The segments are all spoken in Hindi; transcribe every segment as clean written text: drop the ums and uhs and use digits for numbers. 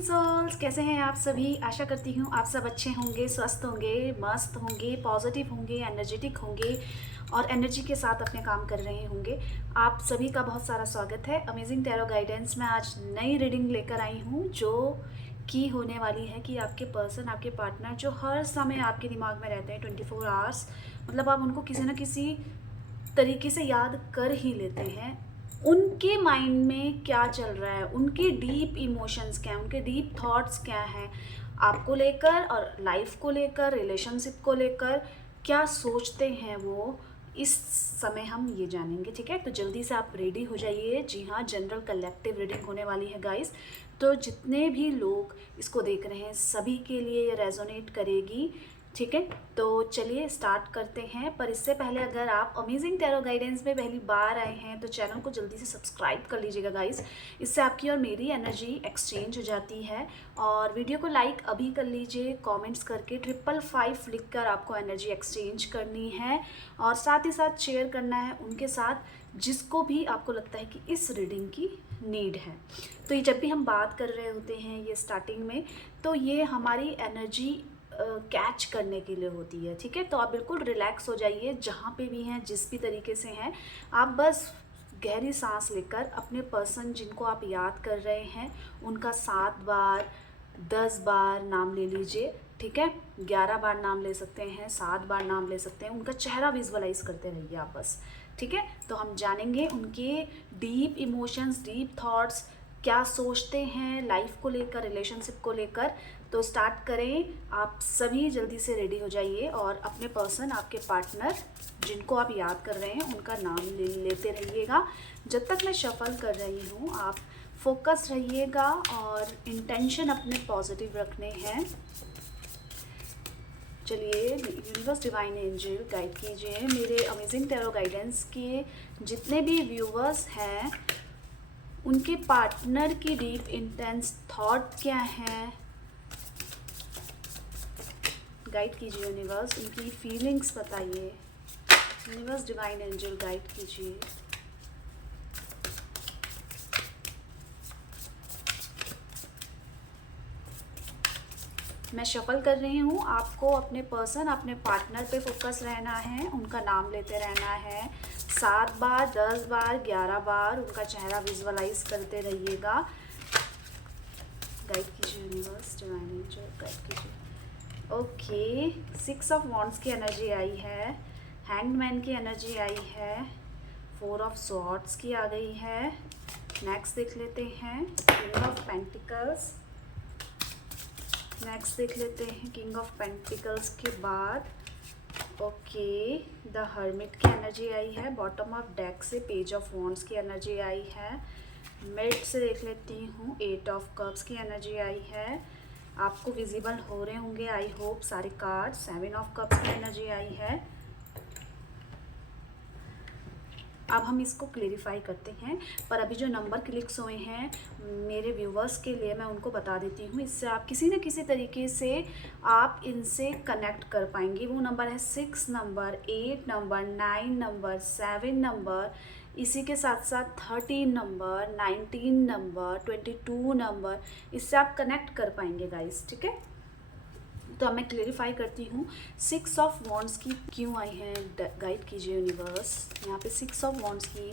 अमेजिंग सोल्स, कैसे हैं आप सभी। आशा करती हूँ आप सब अच्छे होंगे, स्वस्थ होंगे, मस्त होंगे, पॉजिटिव होंगे, एनर्जेटिक होंगे और एनर्जी के साथ अपने काम कर रहे होंगे। आप सभी का बहुत सारा स्वागत है अमेजिंग टैरो गाइडेंस में। आज नई रीडिंग लेकर आई हूँ जो कि होने वाली है कि आपके पर्सन, आपके पार्टनर जो हर समय आपके दिमाग में रहते हैं 24 आवर्स, मतलब आप उनको किसी न किसी तरीके से याद कर ही लेते हैं। उनके माइंड में क्या चल रहा है, उनके डीप इमोशंस क्या हैं, उनके डीप थॉट्स क्या हैं आपको लेकर और लाइफ को लेकर, रिलेशनशिप को लेकर क्या सोचते हैं वो, इस समय हम ये जानेंगे। ठीक है, तो जल्दी से आप रेडी हो जाइए। जी हाँ, जनरल कलेक्टिव रीडिंग होने वाली है गाइस। तो जितने भी लोग इसको देख रहे हैं सभी के लिए ये रेजोनेट करेगी। ठीक है, तो चलिए स्टार्ट करते हैं। पर इससे पहले अगर आप अमेजिंग टैरो गाइडेंस में पहली बार आए हैं तो चैनल को जल्दी से सब्सक्राइब कर लीजिएगा गाइस। इससे आपकी और मेरी एनर्जी एक्सचेंज हो जाती है। और वीडियो को लाइक अभी कर लीजिए, कमेंट्स करके 555 लिखकर आपको एनर्जी एक्सचेंज करनी है और साथ ही साथ शेयर करना है उनके साथ जिसको भी आपको लगता है कि इस रीडिंग की नीड है। तो ये जब भी हम बात कर रहे होते हैं ये स्टार्टिंग में, तो ये हमारी एनर्जी कैच करने के लिए होती है। ठीक है, तो आप बिल्कुल रिलैक्स हो जाइए जहाँ पे भी हैं, जिस भी तरीके से हैं। आप बस गहरी सांस लेकर अपने पर्सन जिनको आप याद कर रहे हैं उनका 7 बार 10 बार नाम ले लीजिए। ठीक है, 11 बार नाम ले सकते हैं, 7 बार नाम ले सकते हैं। उनका चेहरा विजुअलाइज करते रहिए आप बस। ठीक है, तो हम जानेंगे उनके डीप इमोशंस, डीप थॉट्स, क्या सोचते हैं लाइफ को लेकर, रिलेशनशिप को लेकर। तो स्टार्ट करें। आप सभी जल्दी से रेडी हो जाइए और अपने पर्सन, आपके पार्टनर जिनको आप याद कर रहे हैं उनका नाम लेते रहिएगा। जब तक मैं शफल कर रही हूँ आप फोकस रहिएगा और इंटेंशन अपने पॉजिटिव रखने हैं। चलिए, यूनिवर्स डिवाइन एंजल गाइड कीजिए मेरे अमेजिंग टैरो गाइडेंस के जितने भी व्यूवर्स हैं उनके पार्टनर की डीप इंटेंस थॉट क्या है। गाइड कीजिए यूनिवर्स, उनकी फीलिंग्स बताइए। यूनिवर्स डिवाइन एंजल गाइड कीजिए। मैं शफल कर रही हूँ। आपको अपने पर्सन, अपने पार्टनर पे फोकस रहना है, उनका नाम लेते रहना है 7 बार 10 बार 11 बार। उनका चेहरा विजुअलाइज करते रहिएगा। गाइड कीजिए यूनिवर्स डिवाइन एंजल, गाइड कीजिए। ओके, 6 ऑफ वॉन्ड्स की एनर्जी आई है, हैंग्ड मैन की एनर्जी आई है, 4 ऑफ स्वॉर्ड्स की आ गई है। नेक्स्ट देख लेते हैं किंग ऑफ पेंटिकल्स। नेक्स्ट देख लेते हैं किंग ऑफ पेंटिकल्स के बाद ओके द हर्मिट की एनर्जी आई है। बॉटम ऑफ डेक से पेज ऑफ वॉन्ड्स की एनर्जी आई है। मिड से देख लेती हूँ 8 ऑफ कप्स की एनर्जी आई है। आपको विजिबल हो रहे होंगे आई होप सारे कार्ड। 7 ऑफ कप्स की एनर्जी आई है। अब हम इसको क्लेरिफाई करते हैं, पर अभी जो नंबर क्लिक्स हुए हैं मेरे व्यूवर्स के लिए मैं उनको बता देती हूँ। इससे आप किसी न किसी तरीके से आप इनसे कनेक्ट कर पाएंगे। वो नंबर है 6 नंबर, 8 नंबर, 9 नंबर, 7 नंबर, इसी के साथ साथ 13 नंबर, 19 नंबर, 22 नंबर। इससे आप कनेक्ट कर पाएंगे गाइस। ठीक है, तो अब मैं क्लेरिफाई करती हूँ 6 ऑफ वॉन्ड्स की क्यों आई है। गाइड कीजिए यूनिवर्स, यहाँ पे 6 ऑफ वॉन्ड्स की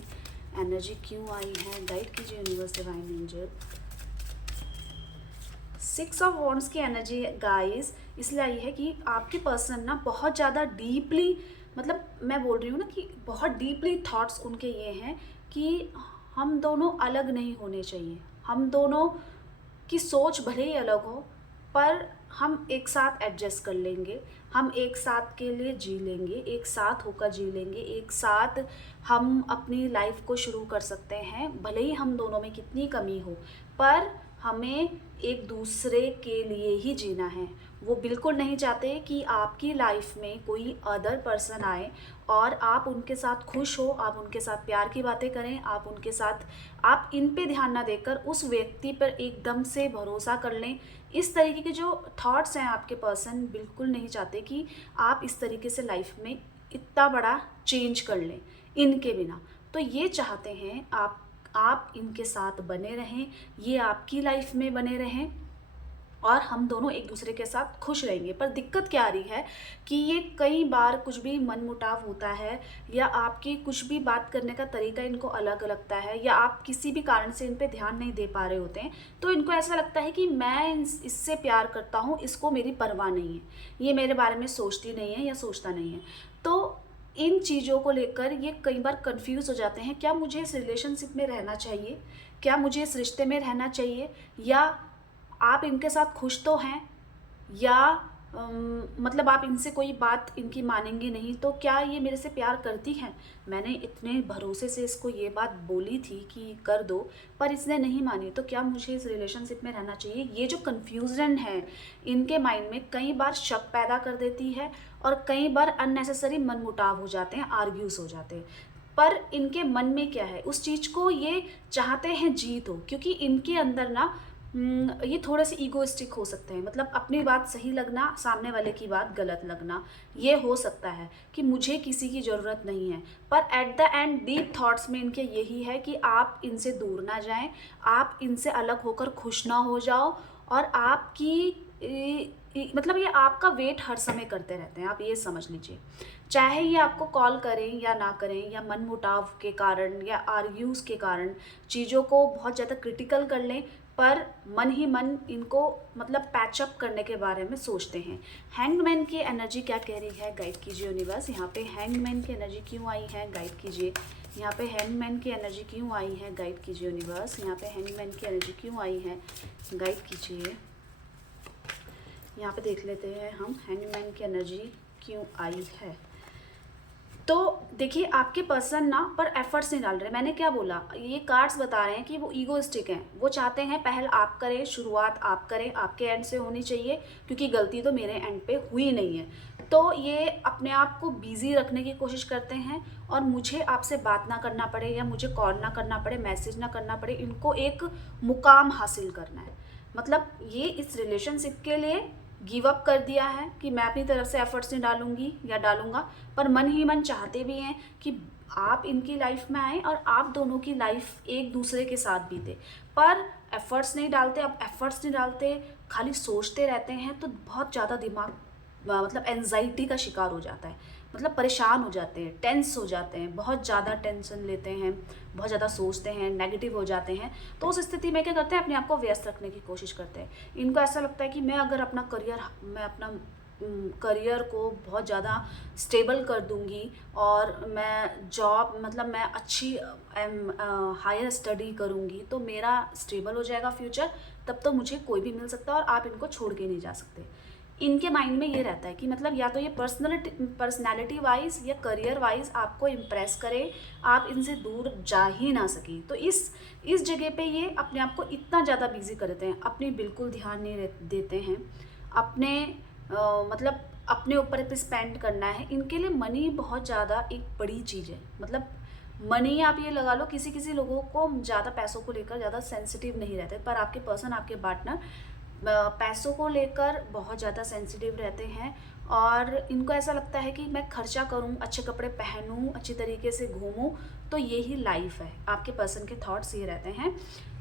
एनर्जी क्यों आई है। गाइड कीजिए universe divine angel. 6 of wands की एनर्जी गाइस इसलिए आई है कि आपके पर्सन ना बहुत ज़्यादा डीपली, मतलब मैं बोल रही हूँ ना कि बहुत डीपली थॉट्स उनके ये हैं कि हम दोनों अलग नहीं होने चाहिए। हम दोनों की सोच भले ही अलग हो पर हम एक साथ एडजस्ट कर लेंगे, हम एक साथ के लिए जी लेंगे, एक साथ होकर जी लेंगे, एक साथ हम अपनी लाइफ को शुरू कर सकते हैं। भले ही हम दोनों में कितनी कमी हो पर हमें एक दूसरे के लिए ही जीना है। वो बिल्कुल नहीं चाहते कि आपकी लाइफ में कोई अदर पर्सन आए और आप उनके साथ खुश हो, आप उनके साथ प्यार की बातें करें, आप उनके साथ, आप इन पे ध्यान ना देकर उस व्यक्ति पर एकदम से भरोसा कर लें। इस तरीके के जो थॉट्स हैं आपके पर्सन बिल्कुल नहीं चाहते कि आप इस तरीके से लाइफ में इतना बड़ा चेंज कर लें इनके बिना। तो ये चाहते हैं आप इनके साथ बने रहें, ये आपकी लाइफ में बने रहें और हम दोनों एक दूसरे के साथ खुश रहेंगे। पर दिक्कत क्या आ रही है कि ये कई बार कुछ भी मनमुटाव होता है, या आपकी कुछ भी बात करने का तरीका इनको अलग लगता है, या आप किसी भी कारण से इन पे ध्यान नहीं दे पा रहे होते हैं, तो इनको ऐसा लगता है कि मैं इससे प्यार करता हूँ, इसको मेरी परवाह नहीं है, ये मेरे बारे में सोचती नहीं है या सोचता नहीं है। तो इन चीज़ों को लेकर ये कई बार कंफ्यूज हो जाते हैं, क्या मुझे इस रिलेशनशिप में रहना चाहिए, क्या मुझे इस रिश्ते में रहना चाहिए, या आप इनके साथ खुश तो हैं, या मतलब आप इनसे कोई बात इनकी मानेंगे नहीं, तो क्या ये मेरे से प्यार करती हैं। मैंने इतने भरोसे से इसको ये बात बोली थी कि कर दो, पर इसने नहीं मानी, तो क्या मुझे इस रिलेशनशिप में रहना चाहिए। ये जो कन्फ्यूज़न है इनके माइंड में कई बार शक पैदा कर देती है, और कई बार अननेसेसरी मनमुटाव हो जाते हैं, आर्ग्यूज हो जाते हैं। पर इनके मन में क्या है, उस चीज़ को ये चाहते हैं जीत हो, क्योंकि इनके अंदर ना ये थोड़े से ईगोइस्टिक हो सकते हैं। मतलब अपनी बात सही लगना, सामने वाले की बात गलत लगना, ये हो सकता है कि मुझे किसी की ज़रूरत नहीं है। पर at the end deep thoughts में इनके यही है कि आप इनसे दूर ना जाएं, आप इनसे अलग होकर खुश ना हो जाओ, और आपकी मतलब ये आपका वेट हर समय करते रहते हैं, आप ये समझ लीजिए। चाहे ये आपको कॉल करें या ना करें, या मनमुटाव के कारण या आर्ग्यूज़ के कारण चीज़ों को बहुत ज़्यादा क्रिटिकल कर लें, पर मन ही मन इनको मतलब पैचअप करने के बारे में सोचते हैं। हैंगमैन की एनर्जी क्या कह रही है, गाइड कीजिए यूनिवर्स। यहाँ पे हैंगमैन की एनर्जी क्यों आई है, गाइड कीजिए। यहाँ पे हैंगमैन की एनर्जी क्यों आई है, गाइड कीजिए यूनिवर्स। यहाँ पे हैंगमैन की एनर्जी क्यों आई है, गाइड कीजिए। यहाँ पे देख लेते हैं हम हैंगमैन की एनर्जी क्यों आई है। तो देखिए, आपके पर्सन ना पर एफर्ट्स नहीं डाल रहे। मैंने क्या बोला, ये कार्ड्स बता रहे हैं कि वो ईगोइस्टिक हैं, वो चाहते हैं पहल आप करें, शुरुआत आप करें, आपके एंड से होनी चाहिए, क्योंकि गलती तो मेरे एंड पे हुई नहीं है। तो ये अपने आप को बिजी रखने की कोशिश करते हैं, और मुझे आपसे बात ना करना पड़े, या मुझे कॉल ना करना पड़े, मैसेज ना करना पड़े, इनको एक मुकाम हासिल करना है। मतलब ये इस रिलेशनशिप के लिए गिव अप कर दिया है कि मैं अपनी तरफ से एफर्ट्स नहीं डालूंगी या डालूंगा, पर मन ही मन चाहते भी हैं कि आप इनकी लाइफ में आएँ और आप दोनों की लाइफ एक दूसरे के साथ बीते, पर एफर्ट्स नहीं डालते। अब एफर्ट्स नहीं डालते, खाली सोचते रहते हैं, तो बहुत ज़्यादा दिमाग मतलब एनजाइटी का शिकार हो जाता है, मतलब परेशान हो जाते हैं, टेंस हो जाते हैं, बहुत ज़्यादा टेंशन लेते हैं, बहुत ज़्यादा सोचते हैं, नेगेटिव हो जाते हैं। तो उस स्थिति में क्या करते हैं, अपने आप को व्यस्त रखने की कोशिश करते हैं। इनको ऐसा लगता है कि मैं अगर अपना करियर को बहुत ज़्यादा स्टेबल कर दूंगी, और मैं जॉब मतलब मैं अच्छी हायर स्टडी करूंगी, तो मेरा स्टेबल हो जाएगा फ्यूचर, तब तो मुझे कोई भी मिल सकता है, और आप इनको छोड़ के नहीं जा सकते। इनके माइंड में ये रहता है कि मतलब या तो ये पर्सनैलिटी वाइज या करियर वाइज आपको इम्प्रेस करे, आप इनसे दूर जा ही ना सकें। तो इस जगह पे ये अपने आप को इतना ज़्यादा बिजी कर देते हैं, अपने बिल्कुल ध्यान नहीं देते हैं, अपने मतलब अपने ऊपर पे स्पेंड करना है। इनके लिए मनी बहुत ज़्यादा एक बड़ी चीज़ है। मतलब मनी आप ये लगा लो, किसी किसी लोगों को ज़्यादा पैसों को लेकर ज़्यादा सेंसिटिव नहीं रहते, पर आपके पर्सन, आपके पार्टनर पैसों को लेकर बहुत ज़्यादा सेंसिटिव रहते हैं, और इनको ऐसा लगता है कि मैं खर्चा करूं, अच्छे कपड़े पहनूं, अच्छी तरीके से घूमूं, तो यही लाइफ है। आपके पर्सन के थॉट्स ये रहते हैं,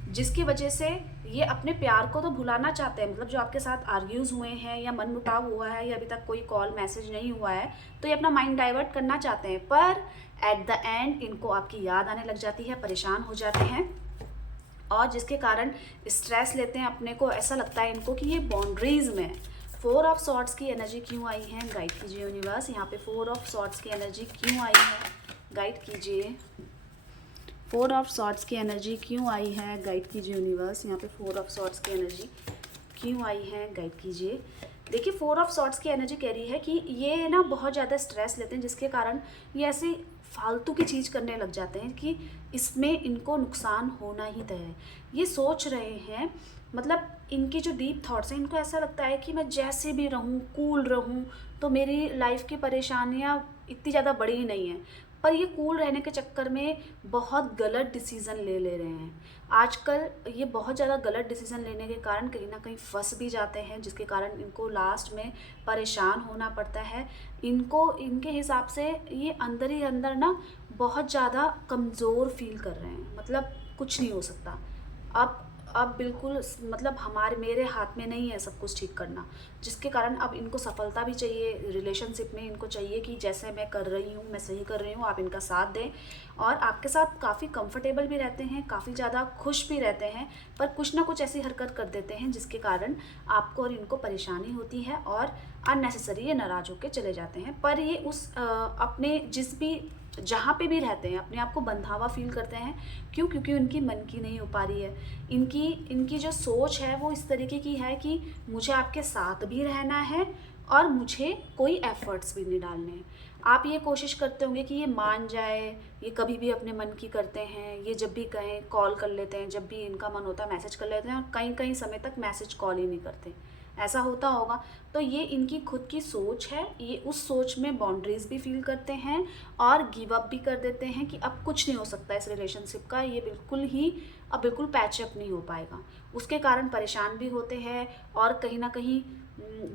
जिसकी वजह से ये अपने प्यार को तो भुलाना चाहते हैं। मतलब जो आपके साथ आर्ग्यूज़ हुए हैं, या मनमुटाव हुआ है, या अभी तक कोई कॉल मैसेज नहीं हुआ है, तो ये अपना माइंड डाइवर्ट करना चाहते हैं, पर एट द एंड इनको आपकी याद आने लग जाती है, परेशान हो जाते हैं, और जिसके कारण स्ट्रेस लेते हैं। अपने को ऐसा लगता है इनको कि ये बाउंड्रीज में है। 4 ऑफ सॉर्ड्स की एनर्जी क्यों आई है, गाइड कीजिए यूनिवर्स। यहाँ पे 4 ऑफ सॉर्ड्स की एनर्जी क्यों आई है, गाइड कीजिए। 4 ऑफ सॉर्ड्स की एनर्जी क्यों आई है, गाइड कीजिए यूनिवर्स। यहाँ पे 4 ऑफ सॉर्ड्स की एनर्जी क्यों आई है, गाइड कीजिए। देखिए, 4 ऑफ सॉर्ड्स की एनर्जी कह रही है कि ये ना बहुत ज़्यादा स्ट्रेस लेते हैं, जिसके कारण ये ऐसी फालतू की चीज़ करने लग जाते हैं कि इसमें इनको नुकसान होना ही तय है। ये सोच रहे हैं, मतलब इनकी जो डीप थॉट्स हैं, इनको ऐसा लगता है कि मैं जैसे भी रहूं, कूल रहूं, तो मेरी लाइफ की परेशानियां इतनी ज़्यादा बड़ी ही नहीं है। पर ये कूल रहने के चक्कर में बहुत गलत डिसीज़न ले रहे हैं। आजकल ये बहुत ज़्यादा गलत डिसीज़न लेने के कारण कहीं ना कहीं फंस भी जाते हैं, जिसके कारण इनको लास्ट में परेशान होना पड़ता है। इनको इनके हिसाब से ये अंदर ही अंदर ना बहुत ज़्यादा कमज़ोर फील कर रहे हैं, मतलब कुछ नहीं हो सकता। अब अब बिल्कुल मतलब हमारे मेरे हाथ में नहीं है सब कुछ ठीक करना, जिसके कारण अब इनको सफलता भी चाहिए रिलेशनशिप में। इनको चाहिए कि जैसे मैं कर रही हूँ, मैं सही कर रही हूँ, आप इनका साथ दें और आपके साथ काफ़ी कंफर्टेबल भी रहते हैं, काफ़ी ज़्यादा खुश भी रहते हैं। पर कुछ ना कुछ ऐसी हरकत कर देते हैं जिसके कारण आपको और इनको परेशानी होती है और अननेसेसरी ये नाराज़ होकर चले जाते हैं। पर ये उस अपने जिस भी जहाँ पे भी रहते हैं अपने आप को बंधा फील करते हैं। क्यों? क्योंकि उनकी मन की नहीं हो पा रही है। इनकी इनकी जो सोच है वो इस तरीके की है कि मुझे आपके साथ भी रहना है और मुझे कोई एफर्ट्स भी नहीं डालने हैं। आप ये कोशिश करते होंगे कि ये मान जाए, ये कभी भी अपने मन की करते हैं, ये जब भी कहें कॉल कर लेते हैं, जब भी इनका मन होता है मैसेज कर लेते हैं और कई कई समय तक मैसेज कॉल ही नहीं करते। ऐसा होता होगा। तो ये इनकी खुद की सोच है, ये उस सोच में बाउंड्रीज भी फील करते हैं और गिव अप भी कर देते हैं कि अब कुछ नहीं हो सकता इस रिलेशनशिप का, ये अब बिल्कुल पैचअप नहीं हो पाएगा। उसके कारण परेशान भी होते हैं और कहीं ना कहीं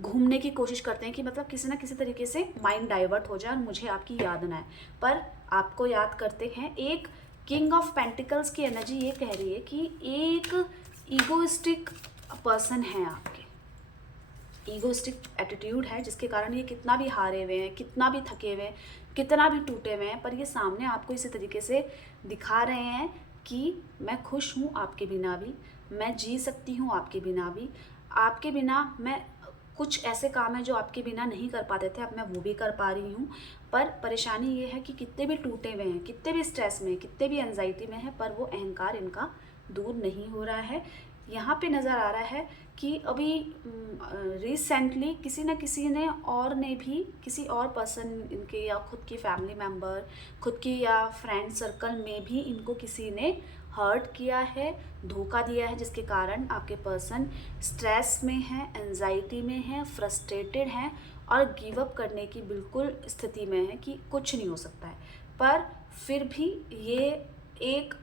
घूमने की कोशिश करते हैं कि मतलब किसी ना किसी तरीके से माइंड डाइवर्ट हो जाए और मुझे आपकी याद ना आए। पर आपको याद करते हैं। एक किंग ऑफ पेंटिकल्स की एनर्जी ये कह रही है कि एक ईगोइस्टिक पर्सन है आपके, ईगोइस्टिक एटीट्यूड है, जिसके कारण ये कितना भी हारे हुए हैं, कितना भी थके हुए हैं, कितना भी टूटे हुए हैं, पर ये सामने आपको इसी तरीके से दिखा रहे हैं कि मैं खुश हूँ आपके बिना भी, मैं जी सकती हूँ आपके बिना भी, आपके बिना मैं कुछ ऐसे काम है जो आपके बिना नहीं कर पाते थे, अब मैं वो भी कर पा रही हूँ। पर परेशानी ये है कि कितने भी टूटे हुए हैं, कितने भी स्ट्रेस में, कितने भी एंजाइटी में है, पर वो अहंकार इनका दूर नहीं हो रहा है। यहाँ पे नज़र आ रहा है कि अभी रिसेंटली किसी न किसी ने और ने भी किसी और पर्सन इनके या खुद की फैमिली मेम्बर, खुद की या फ्रेंड सर्कल में भी इनको किसी ने हर्ट किया है, धोखा दिया है, जिसके कारण आपके पर्सन स्ट्रेस में है, एंजाइटी में है, फ्रस्ट्रेटेड हैं और गिव अप करने की बिल्कुल स्थिति में है कि कुछ नहीं हो सकता है। पर फिर भी ये एक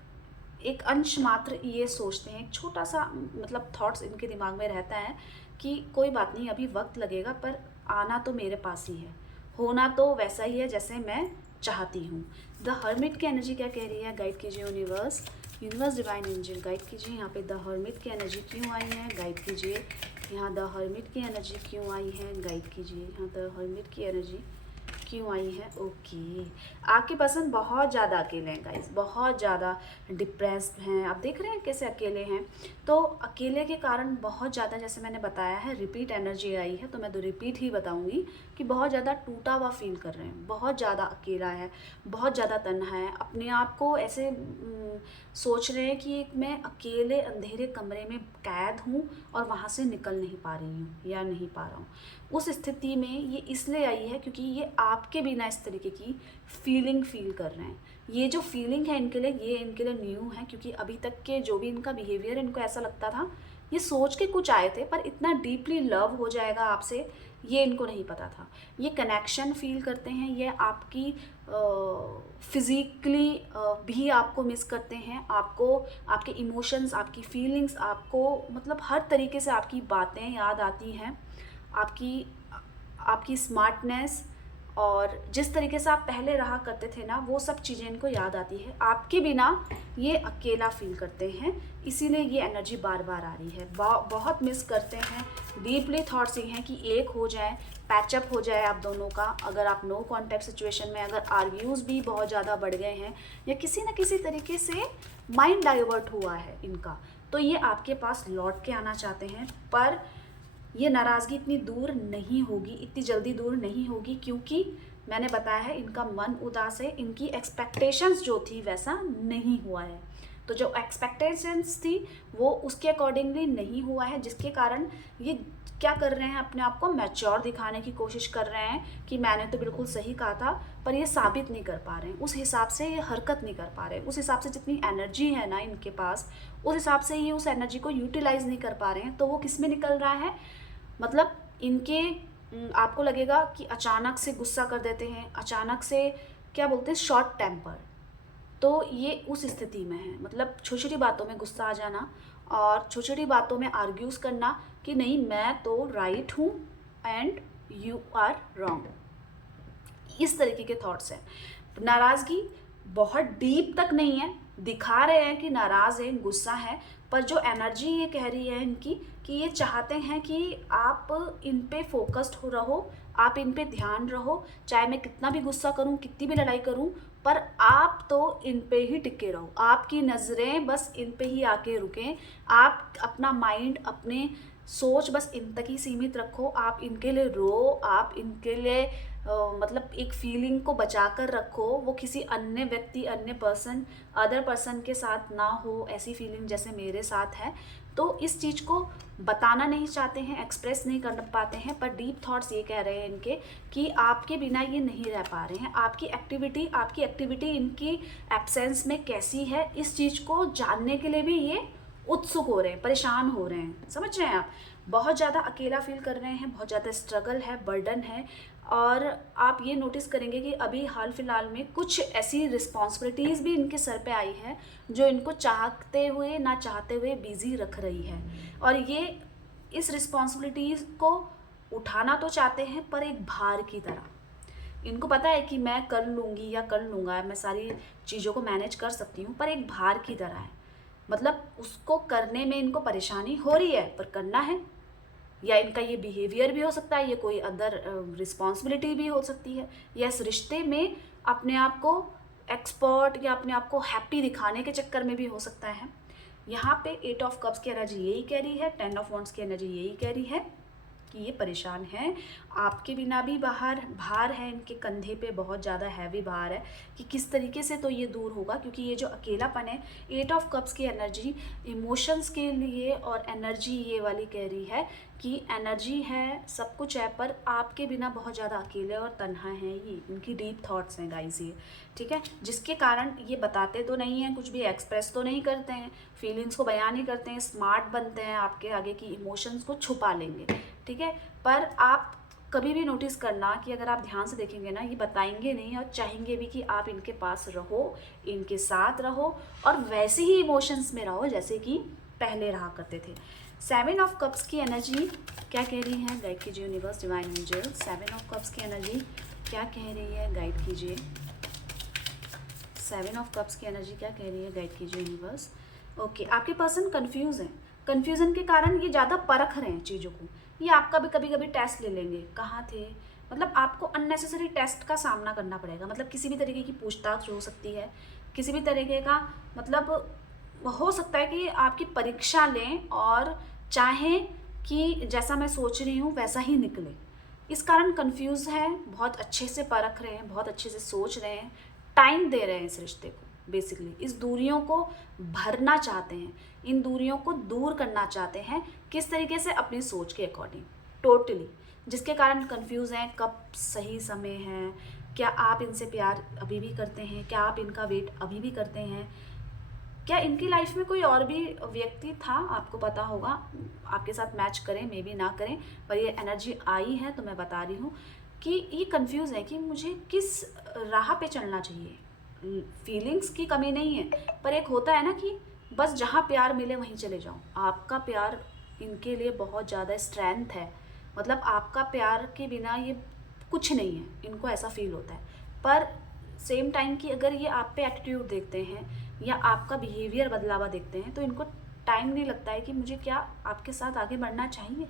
एक अंश मात्र ये सोचते हैं, एक छोटा सा मतलब थॉट्स इनके दिमाग में रहता है कि कोई बात नहीं, अभी वक्त लगेगा, पर आना तो मेरे पास ही है, होना तो वैसा ही है जैसे मैं चाहती हूँ। द हर्मिट की एनर्जी क्या कह रही है? गाइड कीजिए universe, universe divine angel guide कीजिए। यहाँ पे द हर्मिट की एनर्जी क्यों आई है? गाइड कीजिए। यहाँ द हर्मिट की एनर्जी क्यों आई है? गाइड कीजिए। यहाँ द हर्मिट की एनर्जी क्यों आई है? ओके, आपके पर्सन बहुत ज़्यादा अकेले हैं गाइस, बहुत ज़्यादा डिप्रेस्ड हैं। आप देख रहे हैं कैसे अकेले हैं। तो अकेले के कारण बहुत ज़्यादा, जैसे मैंने बताया है, रिपीट एनर्जी आई है, तो मैं तो रिपीट ही बताऊंगी कि बहुत ज़्यादा टूटा हुआ फील कर रहे हैं, बहुत ज़्यादा अकेला है, बहुत ज़्यादा तन्हा है, अपने आप को ऐसे सोच रहे हैं कि मैं अकेले अंधेरे कमरे में कैद हूँ और वहाँ से निकल नहीं पा रही हूँ या नहीं पा रहा हूँ। उस स्थिति में ये इसलिए आई है क्योंकि ये आपके बिना इस तरीके की फीलिंग फील कर रहे हैं। ये जो फीलिंग है इनके लिए, ये इनके लिए न्यू है, क्योंकि अभी तक के जो भी इनका बिहेवियर, इनको ऐसा लगता था, ये सोच के कुछ आए थे, पर इतना डीपली लव हो जाएगा आपसे ये इनको नहीं पता था। ये कनेक्शन फील करते हैं, ये आपकी फिज़िकली भी आपको मिस करते हैं, आपको आपके इमोशंस, आपकी फीलिंग्स, आपको मतलब हर तरीके से आपकी बातें याद आती हैं, आपकी आपकी स्मार्टनेस और जिस तरीके से आप पहले रहा करते थे ना, वो सब चीज़ें इनको याद आती है। आपके बिना ये अकेला फील करते हैं, इसीलिए ये एनर्जी बार बार आ रही है। बहुत मिस करते हैं। डीपली थॉट्स ये हैं कि एक हो जाए, पैचअप हो जाए आप दोनों का। अगर आप नो कॉन्टैक्ट सिचुएशन में, अगर आर्ग्यूज़ भी बहुत ज़्यादा बढ़ गए हैं या किसी न किसी तरीके से माइंड डाइवर्ट हुआ है इनका, तो ये आपके पास लौट के आना चाहते हैं। पर ये नाराज़गी इतनी दूर नहीं होगी, इतनी जल्दी दूर नहीं होगी, क्योंकि मैंने बताया है इनका मन उदास है, इनकी एक्सपेक्टेशंस जो थी वैसा नहीं हुआ है। तो जो एक्सपेक्टेशंस थी वो उसके अकॉर्डिंगली नहीं हुआ है, जिसके कारण ये क्या कर रहे हैं, अपने आप को मैच्योर दिखाने की कोशिश कर रहे हैं कि मैंने तो बिल्कुल सही कहा था, पर ये साबित नहीं कर पा रहे हैं, उस हिसाब से ये हरकत नहीं कर पा रहे हैं, उस हिसाब से जितनी एनर्जी है ना इनके पास, उस हिसाब से ये उस एनर्जी को यूटिलाइज नहीं कर पा रहे हैं। तो वो किस में निकल रहा है, मतलब इनके आपको लगेगा कि अचानक से गुस्सा कर देते हैं, अचानक से क्या बोलते हैं, शॉर्ट टेम्पर। तो ये उस स्थिति में है, मतलब छोटी छोटी बातों में गुस्सा आ जाना और छोटी छोटी बातों में आर्ग्यूज़ करना कि नहीं मैं तो राइट हूँ एंड यू आर रॉन्ग, इस तरीके के थॉट्स हैं। नाराज़गी बहुत डीप तक नहीं है, दिखा रहे हैं कि नाराज़ है, गुस्सा है, पर जो एनर्जी ये कह रही है इनकी कि ये चाहते हैं कि आप इन पे फोकस्ड हो रहो, आप इन पे ध्यान रहो, चाहे मैं कितना भी गुस्सा करूं, कितनी भी लड़ाई करूं, पर आप तो इन पे ही टिके रहो, आपकी नज़रें बस इन पे ही आके रुकें, आप अपना माइंड, अपने सोच बस इन तक ही सीमित रखो, आप इनके लिए रो, आप इनके लिए मतलब एक फीलिंग को बचा कर रखो, वो किसी अन्य व्यक्ति, अन्य पर्सन, अदर पर्सन के साथ ना हो ऐसी फीलिंग जैसे मेरे साथ है। तो इस चीज़ को बताना नहीं चाहते हैं, एक्सप्रेस नहीं कर पाते हैं, पर डीप थॉट्स ये कह रहे हैं इनके कि आपके बिना ये नहीं रह पा रहे हैं, आपकी एक्टिविटी इनकी एब्सेंस में कैसी है, इस चीज़ को जानने के लिए भी ये उत्सुक हो रहे हैं, परेशान हो रहे हैं। समझ रहे हैं आप? बहुत ज़्यादा अकेला फील कर रहे हैं, बहुत ज़्यादा स्ट्रगल है, बर्डन है। और आप ये नोटिस करेंगे कि अभी हाल फिलहाल में कुछ ऐसी रिस्पॉन्सिबिलिटीज़ भी इनके सर पे आई है जो इनको चाहते हुए ना चाहते हुए बिजी रख रही है। और ये इस रिस्पॉन्सिबिलिटीज़ को उठाना तो चाहते हैं, पर एक भार की तरह। इनको पता है कि मैं कर लूँगी या कर लूँगा, मैं सारी चीज़ों को मैनेज कर सकती हूँ, पर एक भार की तरह है। मतलब उसको करने में इनको परेशानी हो रही है, पर करना है। या इनका ये बिहेवियर भी हो सकता है, ये कोई अदर रिस्पॉन्सिबिलिटी भी हो सकती है, या इस रिश्ते में अपने आप को एक्सपर्ट या अपने आप को हैप्पी दिखाने के चक्कर में भी हो सकता है। यहाँ पे 8 ऑफ कप्स की एनर्जी यही कह रही है, 10 ऑफ वॉन्ड्स की एनर्जी यही कह रही है कि ये परेशान हैं, आपके बिना भी बाहर भार है इनके कंधे पे, बहुत ज़्यादा हैवी भार है कि किस तरीके से तो ये दूर होगा, क्योंकि ये जो अकेलापन है, 8 ऑफ कप्स की एनर्जी इमोशंस के लिए, और एनर्जी ये वाली कह रही है कि एनर्जी है, सब कुछ है, पर आपके बिना बहुत ज़्यादा अकेले और तन्हा हैं ये। इनकी डीप थॉट्स हैं गाइस ये, ठीक है, जिसके कारण ये बताते तो नहीं हैं, कुछ भी एक्सप्रेस तो नहीं करते हैं, फीलिंग्स को बयान नहीं करते हैं, स्मार्ट बनते हैं, आपके आगे की इमोशंस को छुपा लेंगे, ठीक है। पर आप कभी भी नोटिस करना कि अगर आप ध्यान से देखेंगे ना, ये बताएंगे नहीं और चाहेंगे भी कि आप इनके पास रहो, इनके साथ रहो, और वैसे ही इमोशंस में रहो जैसे कि पहले रहा करते थे। 7 ऑफ कप्स की एनर्जी क्या कह रही है? गाइड कीजिए universe, divine angel. 7 of cups की एनर्जी क्या कह रही है? गाइड कीजिए। 7 ऑफ कप्स की एनर्जी क्या कह रही है? गाइड कीजिए यूनिवर्स। ओके, आपके पर्सन कंफ्यूज हैं, कन्फ्यूज़न के कारण ये ज़्यादा परख रहे हैं चीज़ों को। ये आपका भी कभी कभी टेस्ट ले लेंगे, कहाँ थे, मतलब आपको अननेसेसरी टेस्ट का सामना करना पड़ेगा। मतलब किसी भी तरीके की पूछताछ हो सकती है, किसी भी तरीके का, मतलब हो सकता है कि आपकी परीक्षा लें और चाहें कि जैसा मैं सोच रही हूँ वैसा ही निकले। इस कारण कंफ्यूज है, बहुत अच्छे से परख रहे हैं, बहुत अच्छे से सोच रहे हैं, टाइम दे रहे हैं इस रिश्ते को। बेसिकली इस दूरियों को भरना चाहते हैं, इन दूरियों को दूर करना चाहते हैं, किस तरीके से? अपनी सोच के अकॉर्डिंग, टोटली। जिसके कारण कंफ्यूज हैं, कब सही समय है, क्या आप इनसे प्यार अभी भी करते हैं, क्या आप इनका वेट अभी भी करते हैं, क्या इनकी लाइफ में कोई और भी व्यक्ति था, आपको पता होगा, आपके साथ मैच करें, मे बी ना करें, पर ये एनर्जी आई है तो मैं बता रही हूँ कि ये कंफ्यूज है कि मुझे किस राह पे चलना चाहिए। फीलिंग्स की कमी नहीं है, पर एक होता है ना कि बस जहाँ प्यार मिले वहीं चले जाओ। आपका प्यार इनके लिए बहुत ज़्यादा स्ट्रेंथ है, मतलब आपका प्यार के बिना ये कुछ नहीं है, इनको ऐसा फील होता है। पर सेम टाइम कि अगर ये आप पे एटीट्यूड देखते हैं या आपका बिहेवियर बदलावा देखते हैं, तो इनको टाइम नहीं लगता है कि मुझे क्या आपके साथ आगे बढ़ना चाहिए,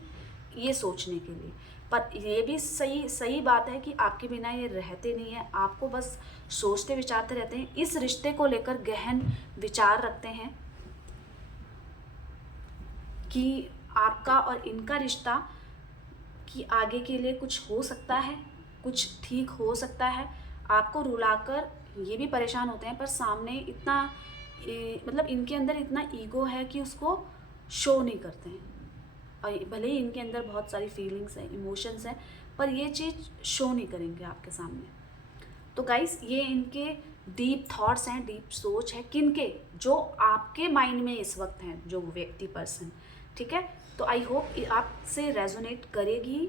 ये सोचने के लिए। पर ये भी सही बात है कि आपके बिना ये रहते नहीं हैं, आपको बस सोचते विचारते रहते हैं, इस रिश्ते को लेकर गहन विचार रखते हैं कि आपका और इनका रिश्ता कि आगे के लिए कुछ हो सकता है, कुछ ठीक हो सकता है। आपको रुलाकर ये भी परेशान होते हैं, पर सामने इतना मतलब इनके अंदर इतना ईगो है कि उसको शो नहीं करते हैं। और भले ही इनके अंदर बहुत सारी फीलिंग्स हैं, इमोशंस हैं, पर ये चीज़ शो नहीं करेंगे आपके सामने। तो गाइस, ये इनके डीप थॉट्स हैं, डीप सोच है, किनके? जो आपके माइंड में इस वक्त हैं, जो व्यक्ति, पर्सन, ठीक है। तो आई होप आपसे रेजोनेट करेगी,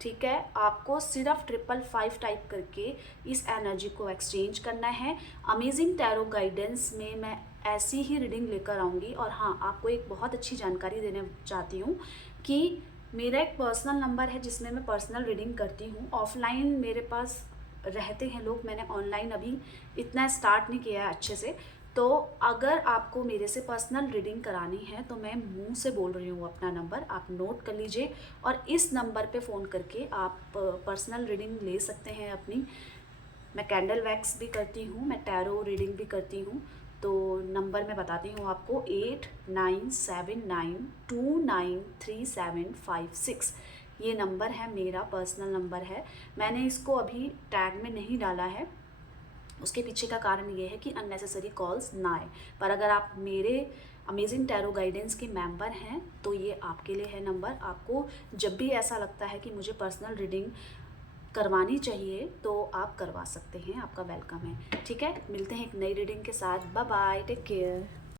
ठीक है। आपको सिर्फ 555 टाइप करके इस एनर्जी को एक्सचेंज करना है। अमेजिंग टैरो गाइडेंस में मैं ऐसी ही रीडिंग लेकर आऊँगी। और हाँ, आपको एक बहुत अच्छी जानकारी देना चाहती हूँ कि मेरा एक पर्सनल नंबर है जिसमें मैं पर्सनल रीडिंग करती हूँ। ऑफलाइन मेरे पास रहते हैं लोग, मैंने ऑनलाइन अभी इतना स्टार्ट नहीं किया है अच्छे से, तो अगर आपको मेरे से पर्सनल रीडिंग करानी है तो मैं मुंह से बोल रही हूँ अपना नंबर, आप नोट कर लीजिए और इस नंबर पे फ़ोन करके आप पर्सनल रीडिंग ले सकते हैं अपनी। मैं कैंडल वैक्स भी करती हूँ, मैं टैरो रीडिंग भी करती हूँ। तो नंबर मैं बताती हूँ आपको, 8979293756। ये नंबर है मेरा, पर्सनल नंबर है। मैंने इसको अभी टैग में नहीं डाला है, उसके पीछे का कारण ये है कि अननेसेसरी कॉल्स ना आए। पर अगर आप मेरे अमेजिंग टैरो गाइडेंस के मेंबर हैं तो ये आपके लिए है नंबर। आपको जब भी ऐसा लगता है कि मुझे पर्सनल रीडिंग करवानी चाहिए तो आप करवा सकते हैं, आपका वेलकम है। ठीक है, मिलते हैं एक नई रीडिंग के साथ। Bye bye, take care.